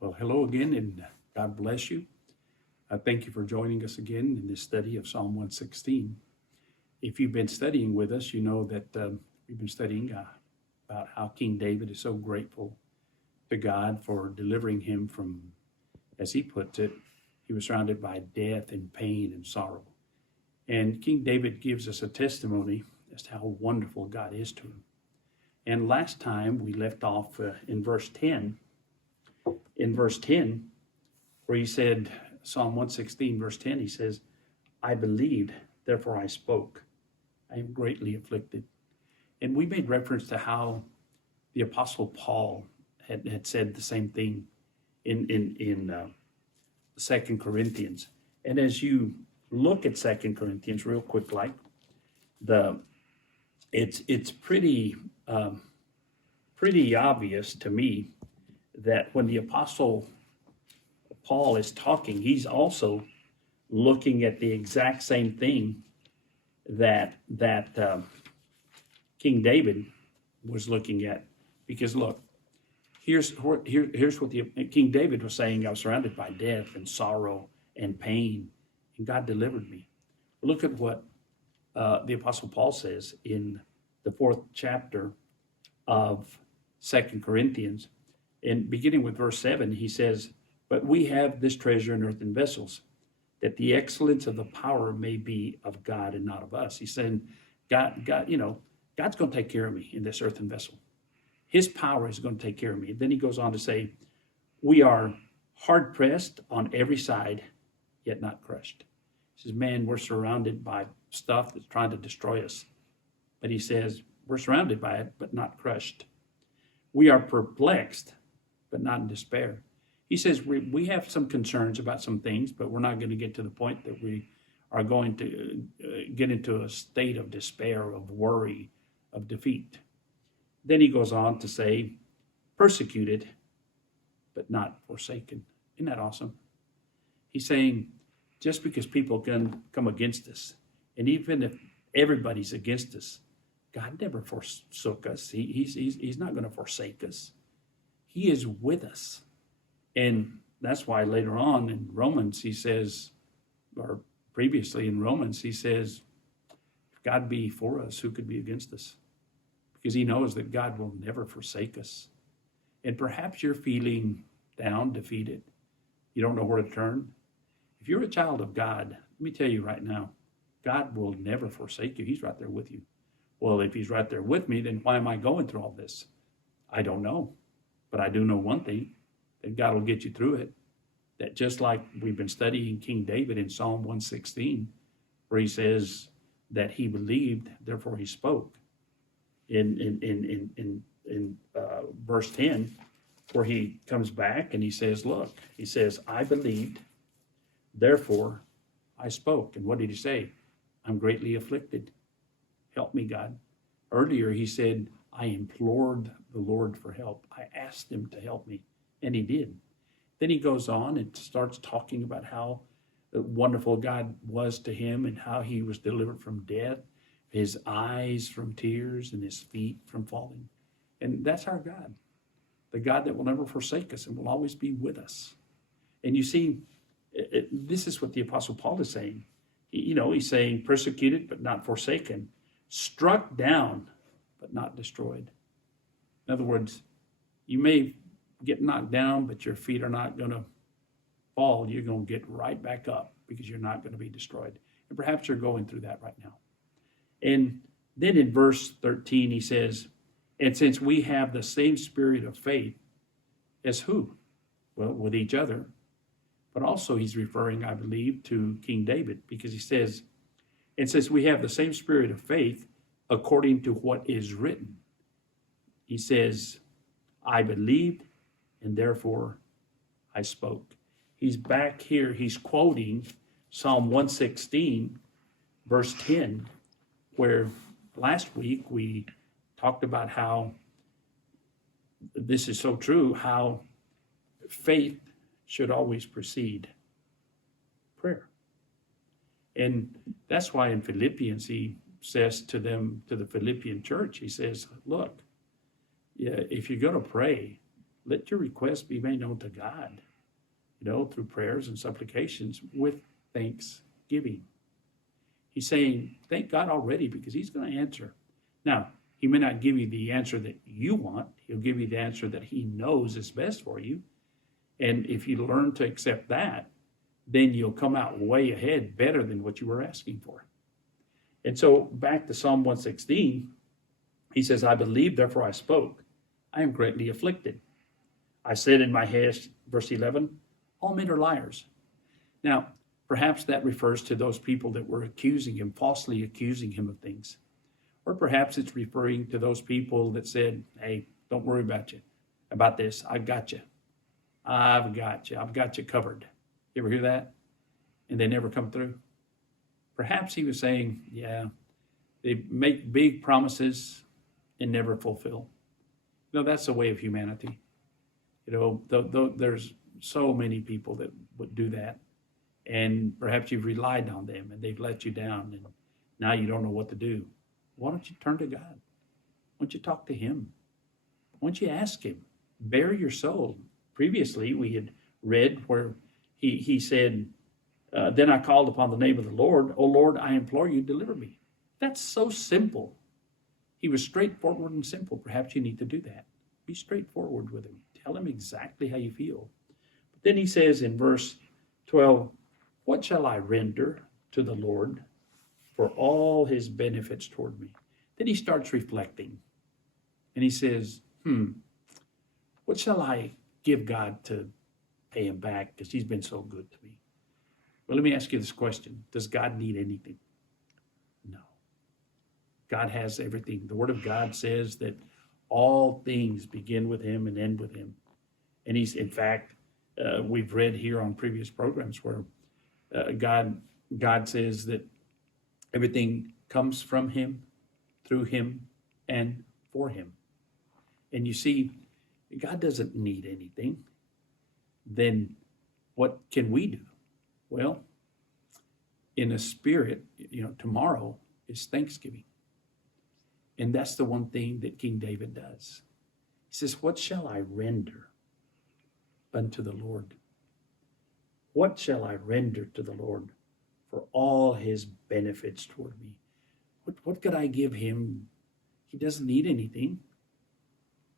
Well, hello again, and God bless you. Thank you for joining us again in this study of Psalm 116. If you've been studying with us, you know that we've been studying about how King David is so grateful to God for delivering him from, as he puts it, he was surrounded by death and pain and sorrow. And King David gives us a testimony as to how wonderful God is to him. And last time we left off in verse 10. In verse 10, where he said, Psalm 116, verse 10, he says, I believed, therefore I spoke. I am greatly afflicted. And we made reference to how the Apostle Paul had said the same thing in 2 Corinthians. And as you look at 2 Corinthians real quick, like, it's pretty obvious to me that when the Apostle Paul is talking, he's also looking at the exact same thing that King David was looking at. Because look, here's what King David was saying. I was surrounded by death and sorrow and pain, and God delivered me. Look at what the Apostle Paul says in the 4th chapter of 2 Corinthians. And beginning with verse 7, he says, but we have this treasure in earthen vessels, that the excellence of the power may be of God and not of us. He's saying, God, God's going to take care of me in this earthen vessel. His power is going to take care of me. And then he goes on to say, we are hard pressed on every side, yet not crushed. He says, man, we're surrounded by stuff that's trying to destroy us. But he says, we're surrounded by it, but not crushed. We are perplexed, but not in despair. He says we have some concerns about some things, but we're not going to get to the point that we are going to get into a state of despair, of worry, of defeat. Then he goes on to say, persecuted, but not forsaken. Isn't that awesome? He's saying, just because people can come against us, and even if everybody's against us, God never forsook us. He's not going to forsake us. He is with us. And that's why later on in Romans, he says, or previously in Romans, he says, if God be for us, who could be against us? Because he knows that God will never forsake us. And perhaps you're feeling down, defeated. You don't know where to turn. If you're a child of God, let me tell you right now, God will never forsake you. He's right there with you. Well, if he's right there with me, then why am I going through all this? I don't know. But I do know one thing, that God will get you through it. That just like we've been studying King David in Psalm 116, where he says that he believed, therefore he spoke. In verse 10, where he comes back and he says, look, he says, I believed, therefore I spoke. And what did he say? I'm greatly afflicted. Help me, God. Earlier he said, I implored the Lord for help. I asked him to help me, and he did. Then he goes on and starts talking about how wonderful God was to him and how he was delivered from death, his eyes from tears, and his feet from falling. And that's our God, the God that will never forsake us and will always be with us. And you see, this is what the Apostle Paul is saying. He's saying persecuted but not forsaken, struck down but not destroyed. In other words, you may get knocked down, but your feet are not going to fall. You're going to get right back up because you're not going to be destroyed. And perhaps you're going through that right now. And then in verse 13, he says, and since we have the same spirit of faith as who? Well, with each other. But also he's referring, I believe, to King David, because he says, and since we have the same spirit of faith according to what is written, he says, I believed, and therefore I spoke. He's back here, he's quoting Psalm 116, verse 10, where last week we talked about how this is so true, how faith should always precede prayer. And that's why in Philippians he says to them, to the Philippian church, he says, look, if you're going to pray, let your requests be made known to God, through prayers and supplications with thanksgiving. He's saying, thank God already because he's going to answer. Now, he may not give you the answer that you want. He'll give you the answer that he knows is best for you. And if you learn to accept that, then you'll come out way ahead better than what you were asking for. And so back to Psalm 116, he says, I believe, therefore I spoke. I am greatly afflicted. I said in my haste, verse 11, all men are liars. Now, perhaps that refers to those people that were accusing him, falsely accusing him of things. Or perhaps it's referring to those people that said, hey, don't worry about this. I got you. I've got you covered. You ever hear that? And they never come through. Perhaps he was saying, yeah, they make big promises and never fulfill. That's the way of humanity. There's so many people that would do that. And perhaps you've relied on them and they've let you down and now you don't know what to do. Why don't you turn to God? Why don't you talk to him? Why don't you ask him? Bare your soul. Previously, we had read where he said, then I called upon the name of the Lord. O Lord, I implore you, deliver me. That's so simple. He was straightforward and simple. Perhaps you need to do that. Be straightforward with him. Tell him exactly how you feel. But then he says in verse 12, what shall I render to the Lord for all his benefits toward me? Then he starts reflecting. And he says, what shall I give God to pay him back because he's been so good to me? Well, let me ask you this question. Does God need anything? No. God has everything. The Word of God says that all things begin with him and end with him. And he's, in fact, we've read here on previous programs where God says that everything comes from him, through him, and for him. And you see, God doesn't need anything. Then what can we do? Well, in a spirit, tomorrow is Thanksgiving. And that's the one thing that King David does. He says, what shall I render unto the Lord? What shall I render to the Lord for all his benefits toward me? What could I give him? He doesn't need anything.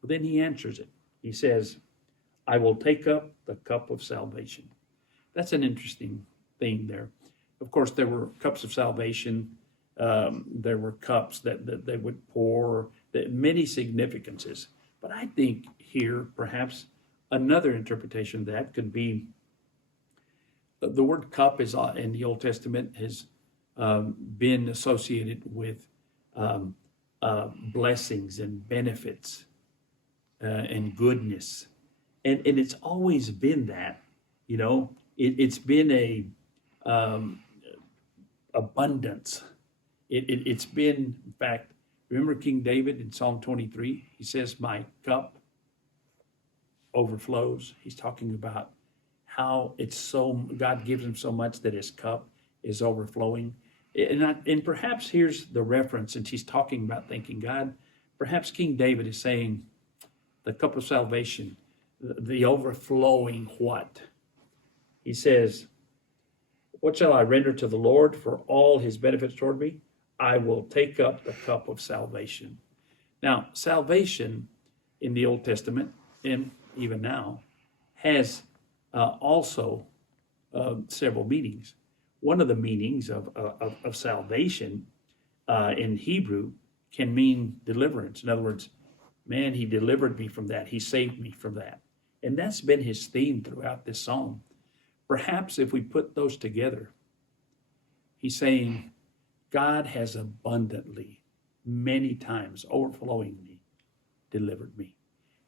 But then he answers it. He says, I will take up the cup of salvation. That's an interesting thing there. Of course, there were cups of salvation. There were cups that they would pour, many significances. But I think here, perhaps another interpretation of that could be the word cup is in the Old Testament has been associated with blessings and benefits and goodness. And it's always been that, it's been a abundance. It's been, in fact, remember King David in Psalm 23? He says, my cup overflows. He's talking about how God gives him so much that his cup is overflowing. And perhaps here's the reference, since he's talking about thanking God, perhaps King David is saying, the cup of salvation, the overflowing what? He says, what shall I render to the Lord for all his benefits toward me? I will take up the cup of salvation. Now, salvation in the Old Testament, and even now, has also several meanings. One of the meanings of salvation in Hebrew can mean deliverance. In other words, man, he delivered me from that. He saved me from that. And that's been his theme throughout this psalm. Perhaps if we put those together, he's saying, God has abundantly, many times, overflowingly delivered me.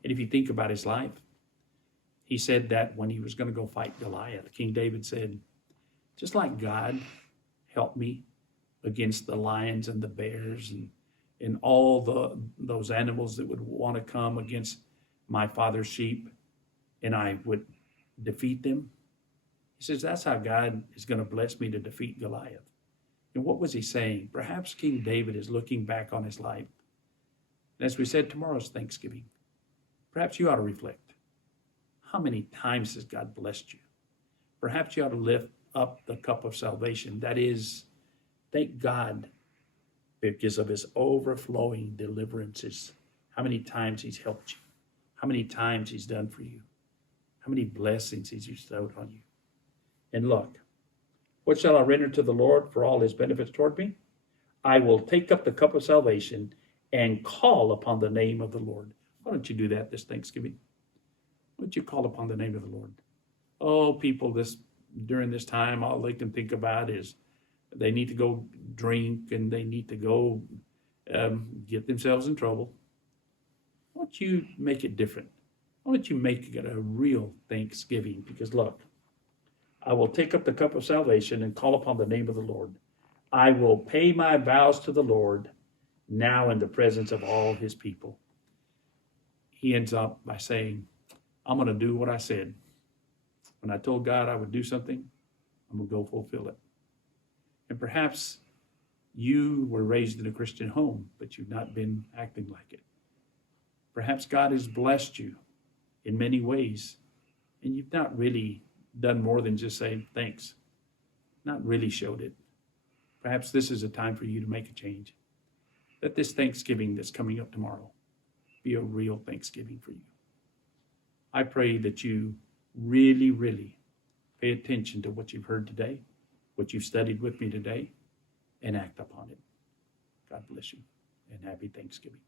And if you think about his life, he said that when he was going to go fight Goliath, King David said, just like God helped me against the lions and the bears and all those animals that would want to come against my father's sheep, and I would defeat them. He says, that's how God is going to bless me to defeat Goliath. And what was he saying? Perhaps King David is looking back on his life. And as we said, tomorrow's Thanksgiving. Perhaps you ought to reflect. How many times has God blessed you? Perhaps you ought to lift up the cup of salvation. That is, thank God because of his overflowing deliverances. How many times he's helped you? How many times he's done for you? How many blessings he's bestowed on you? And look, what shall I render to the Lord for all his benefits toward me? I will take up the cup of salvation and call upon the name of the Lord. Why don't you do that this Thanksgiving? Why don't you call upon the name of the Lord? Oh, people, during this time, all they can think about is they need to go drink and they need to go get themselves in trouble. Why don't you make it different? Why don't you make it a real Thanksgiving? Because look, I will take up the cup of salvation and call upon the name of the Lord. I will pay my vows to the Lord now in the presence of all his people. He ends up by saying, I'm going to do what I said. When I told God I would do something, I'm going to go fulfill it. And perhaps you were raised in a Christian home, but you've not been acting like it. Perhaps God has blessed you in many ways, and you've not really done more than just say thanks. Not really showed it. Perhaps this is a time for you to make a change. Let this Thanksgiving that's coming up tomorrow be a real Thanksgiving for you. I pray that you really, really pay attention to what you've heard today, what you've studied with me today, and act upon it. God bless you, and happy Thanksgiving.